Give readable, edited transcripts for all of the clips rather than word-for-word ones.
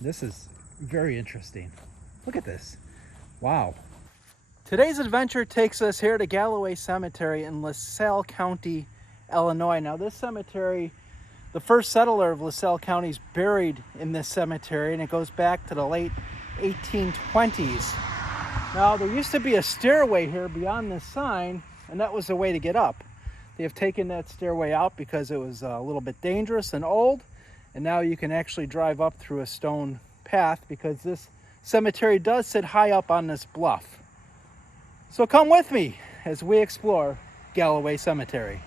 This is very interesting. Look at this. Wow. Today's adventure takes us here to Galloway Cemetery in LaSalle County, Illinois. Now this cemetery, the first settler of LaSalle County is buried in this cemetery, and it goes back to the late 1820s. Now there used to be a stairway here beyond this sign, and that was the way to get up. They have taken that stairway out because it was a little bit dangerous and old, and now you can actually drive up through a stone path because this cemetery does sit high up on this bluff. So come with me as we explore Galloway Cemetery.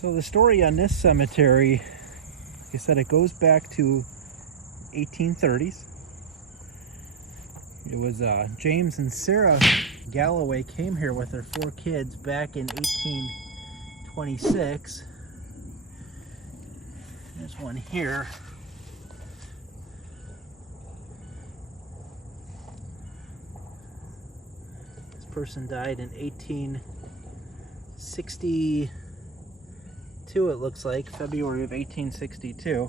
So the story on this cemetery, like I said, it goes back to 1830s. It was James and Sarah Galloway came here with their 4 kids back in 1826. There's one here. This person died in 1862, it looks like, February of 1862.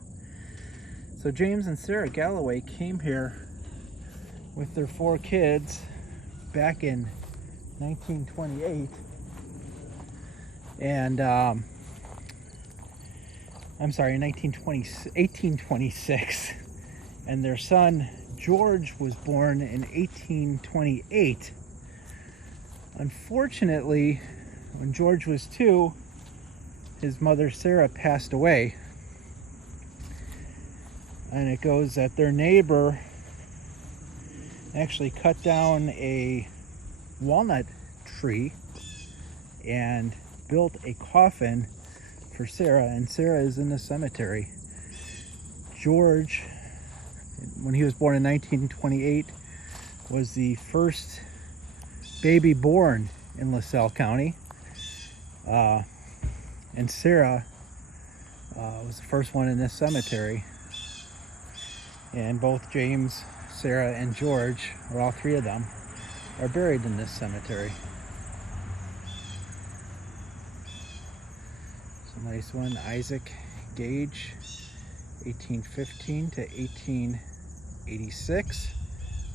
So James and Sarah Galloway came here with their 4 kids back in 1928, and I'm sorry, 1826, and their son George was born in 1828. Unfortunately, when George was 2, his mother Sarah passed away, and it goes that their neighbor actually cut down a walnut tree and built a coffin for Sarah, and Sarah is in the cemetery. George, when he was born in 1928, was the first baby born in LaSalle County. And Sarah was the first one in this cemetery. And both James, Sarah, and George, or all 3 of them, are buried in this cemetery. It's a nice one. Isaac Gage, 1815 to 1886.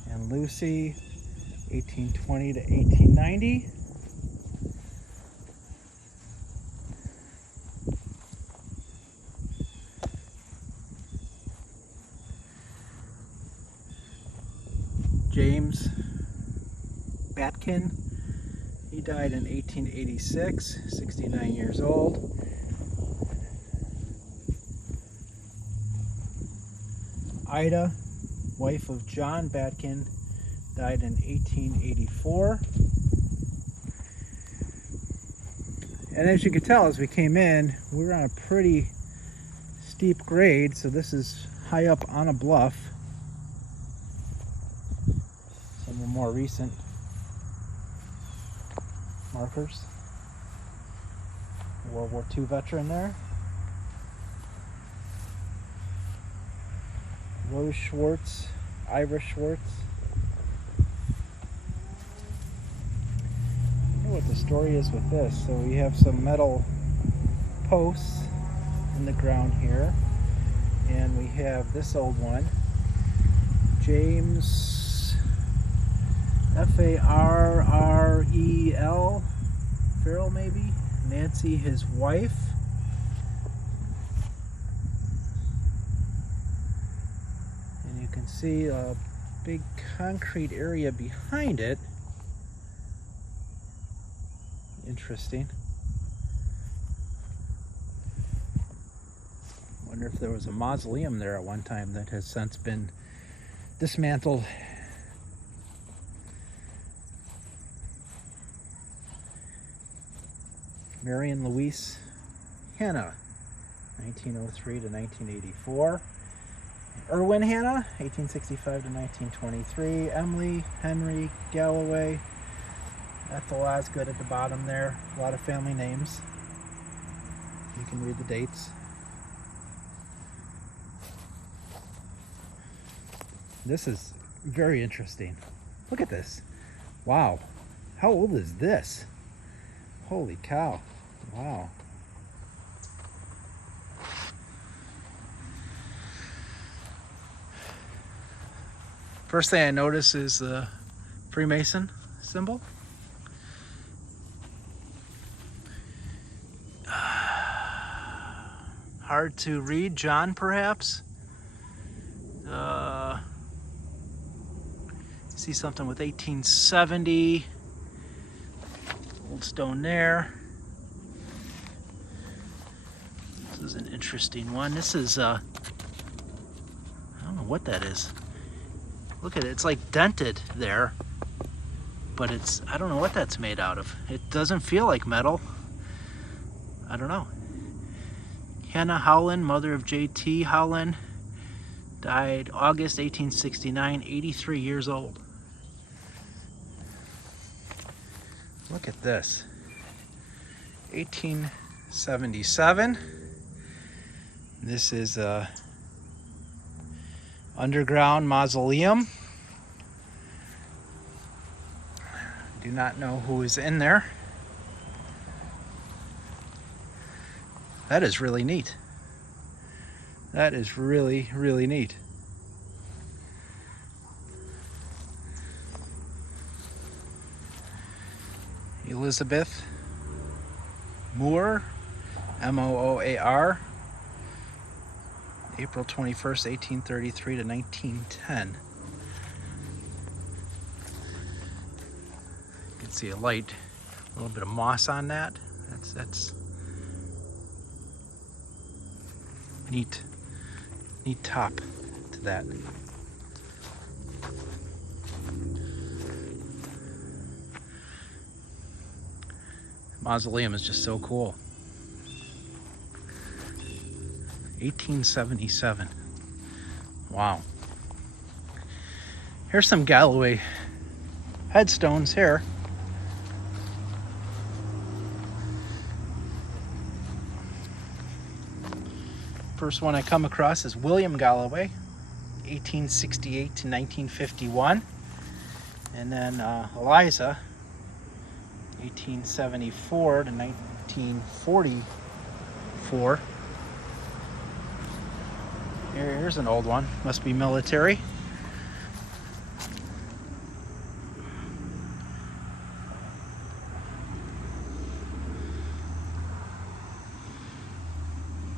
And Lucy, 1820 to 1890. James Batkin, he died in 1886, 69 years old. Ida, wife of John Batkin, died in 1884. And as you could tell, as we came in, we were on a pretty steep grade, so this is high up on a bluff. Some of the more recent markers. World War II veteran there. Rose Schwartz, Ira Schwartz. I don't know what the story is with this. So we have some metal posts in the ground here. And we have this old one. James Farrell, Farrell maybe, Nancy his wife. And you can see a big concrete area behind it. Interesting. Wonder if there was a mausoleum there at one time that has since been dismantled. Marion Louise Hannah, 1903 to 1984. Erwin Hannah, 1865 to 1923. Emily, Henry, Galloway. Ethel Osgood at the bottom there. A lot of family names. You can read the dates. This is very interesting. Look at this. Wow. How old is this? Holy cow. Wow. First thing I notice is the Freemason symbol. Hard to read. John, perhaps? See something with 1870. Old stone there. This is an interesting one. This is, I don't know what that is. Look at it, it's like dented there, but it's, I don't know what that's made out of. It doesn't feel like metal. I don't know. Hannah Howland, mother of J.T. Howland, died August 1869, 83 years old. Look at this. 1877. This is a underground mausoleum. Do not know who is in there. That is really neat. That is really, really neat. Elizabeth Moore, M-O-O-A-R, April 21st, 1833 to 1910. You can see a light, a little bit of moss on that. That's neat top to that. Mausoleum is just so cool. 1877. Wow. Here's some Galloway headstones here. First one I come across is William Galloway, 1868 to 1951. And then Eliza, 1874 to 1944. Here's an old one, must be military.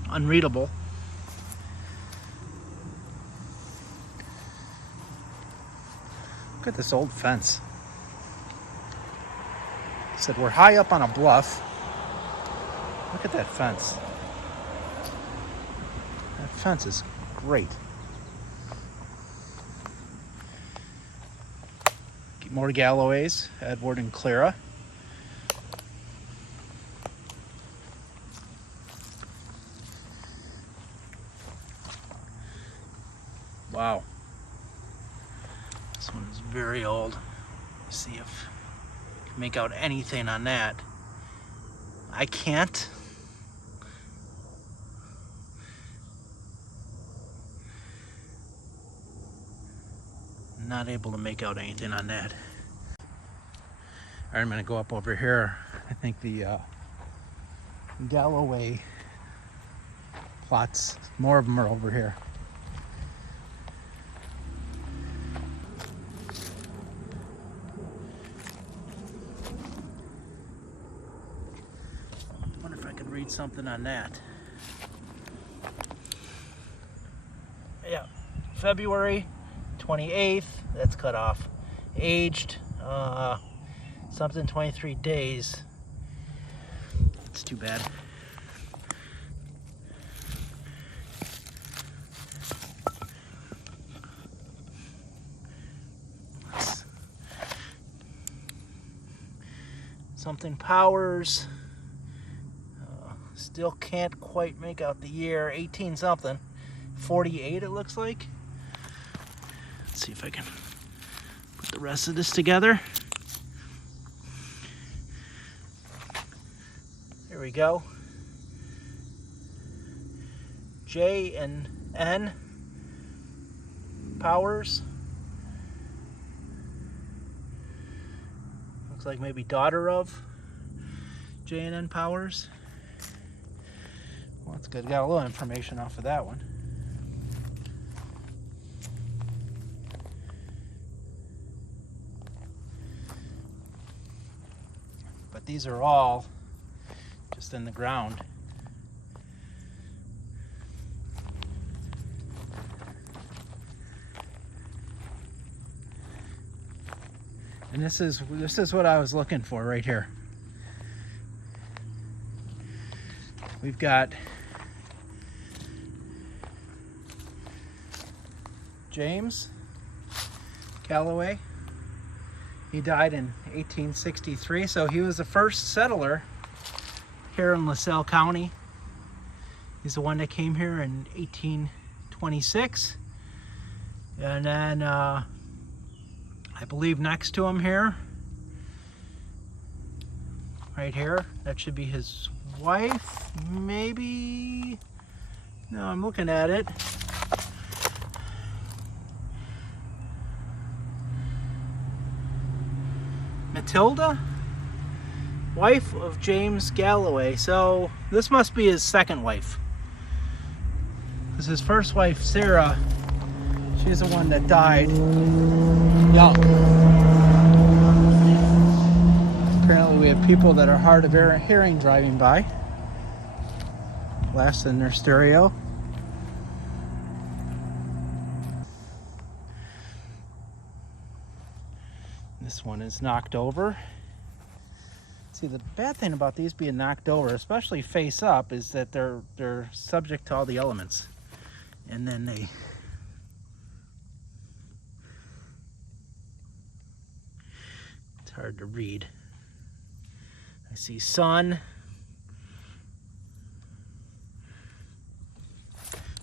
Unreadable. Look at this old fence. It said we're high up on a bluff. Look at that fence. That fence is great. More Galloways, Edward and Clara. Wow. This one is very old. Let's see if I can make out anything on that. I can't. Not able to make out anything on that. All right, I'm gonna go up over here. I think the Galloway plots, more of them are over here. I wonder if I could read something on that. Yeah, February 28th, that's cut off. Aged, something 23 days. It's too bad. Something Powers. Still can't quite make out the year. 18 something. 1948, it looks like. Let's see if I can put the rest of this together. There we go. J and N Powers. Looks like maybe daughter of J and N Powers. Well, that's good. Got a little information off of that one. But these are all just in the ground. And this is what I was looking for right here. We've got James Galloway. He died in 1863, so he was the first settler here in LaSalle County. He's the one that came here in 1826. And then I believe next to him here, right here, that should be his wife, maybe? No, I'm looking at it. Matilda? Wife of James Galloway. So this must be his second wife. Because his first wife, Sarah, she's the one that died young. Apparently we have people that are hard of hearing driving by. Blast in their stereo. This one is knocked over. See, the bad thing about these being knocked over, especially face up, is that they're subject to all the elements. And then it's hard to read. I see sun.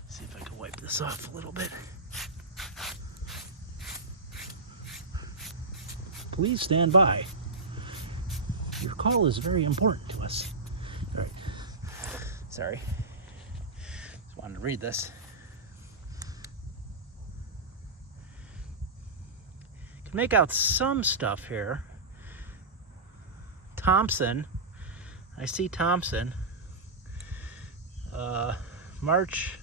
See if I can wipe this off a little bit. Please stand by. Your call is very important to us. All right. Sorry. Just wanted to read this. Can make out some stuff here. Thompson. I see Thompson. March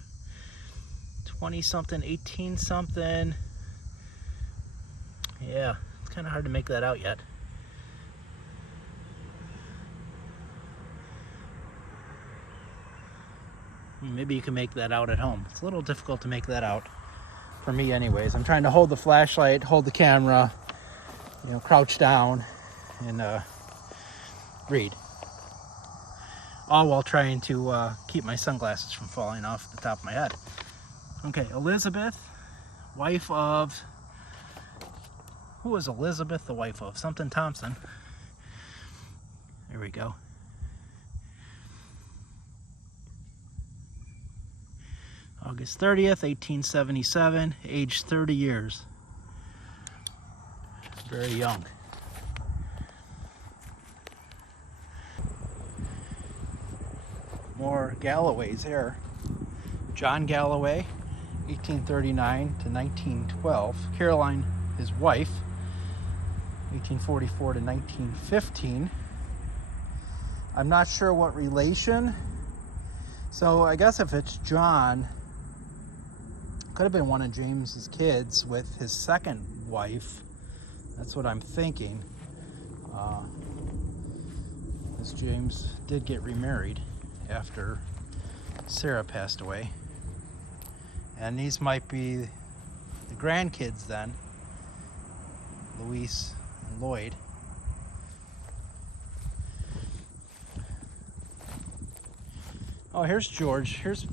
20-something, 18-something. Yeah, it's kind of hard to make that out yet. Maybe you can make that out at home. It's a little difficult to make that out for me anyways. I'm trying to hold the flashlight, hold the camera, crouch down and read. All while trying to keep my sunglasses from falling off the top of my head. Okay, Elizabeth, wife of, who was Elizabeth the wife of? Something Thompson. There we go. August 30th, 1877, age 30 years. Very young. More Galloways here. John Galloway, 1839 to 1912. Caroline, his wife, 1844 to 1915. I'm not sure what relation. So I guess if it's John, could have been one of James's kids with his second wife. That's what I'm thinking. As James did get remarried after Sarah passed away. And these might be the grandkids then, Louise and Lloyd. Oh, here's George. Here's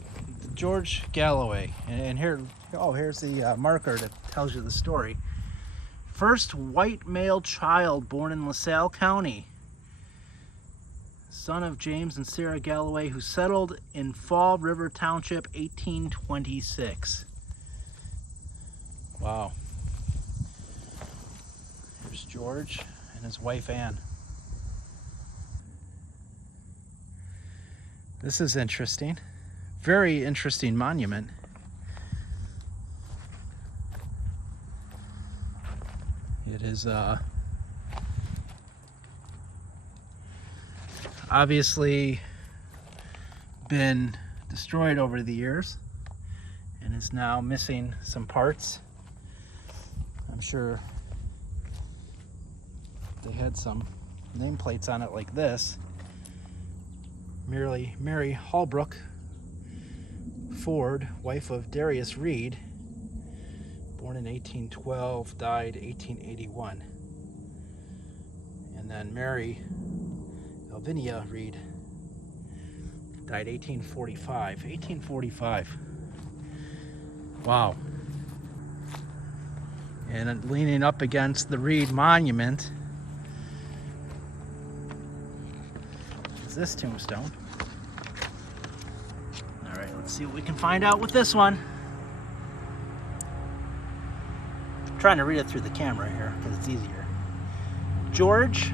George Galloway. And here, oh, here's the marker that tells you the story. First white male child born in LaSalle County. son of James and Sarah Galloway, who settled in Fall River Township, 1826. Wow. Here's George and his wife Anne. This is interesting. Very interesting monument. It is obviously been destroyed over the years and is now missing some parts. I'm sure they had some nameplates on it like this. Mary Holbrook Ford, wife of Darius Reed, born in 1812, died 1881. And then Mary Elvinia Reed died 1845. 1845. Wow. And leaning up against the Reed monument is this tombstone. All right, let's see what we can find out with this one. I'm trying to read it through the camera here because it's easier. George,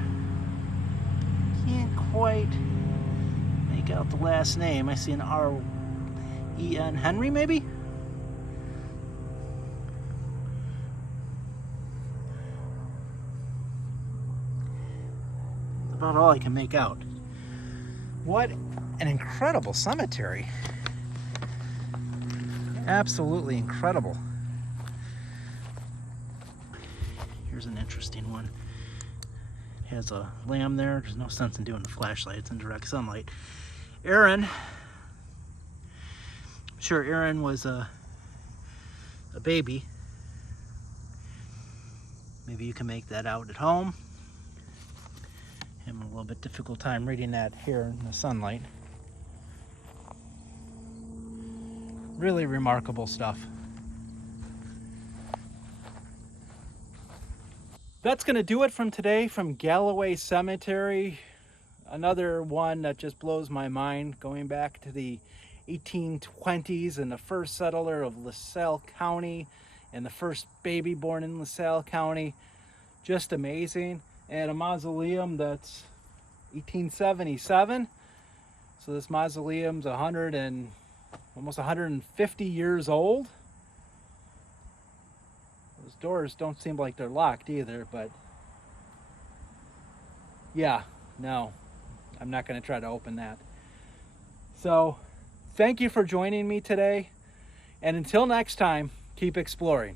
can't quite make out the last name. I see an R-E-N, Henry maybe? That's about all I can make out. What an incredible cemetery. Absolutely incredible. Here's an interesting one. It has a lamb there. There's no sense in doing the flashlight. It's in direct sunlight. Aaron. I'm sure Aaron was a baby. Maybe you can make that out at home. I'm a little bit difficult time reading that here in the sunlight. Really remarkable stuff. That's going to do it from today from Galloway Cemetery. Another one that just blows my mind, going back to the 1820s and the first settler of LaSalle County and the first baby born in LaSalle County. Just amazing. And a mausoleum that's 1877. So this mausoleum's almost 150 years old. Those doors don't seem like they're locked either, but yeah, no, I'm not going to try to open that. So thank you for joining me today, and until next time, keep exploring.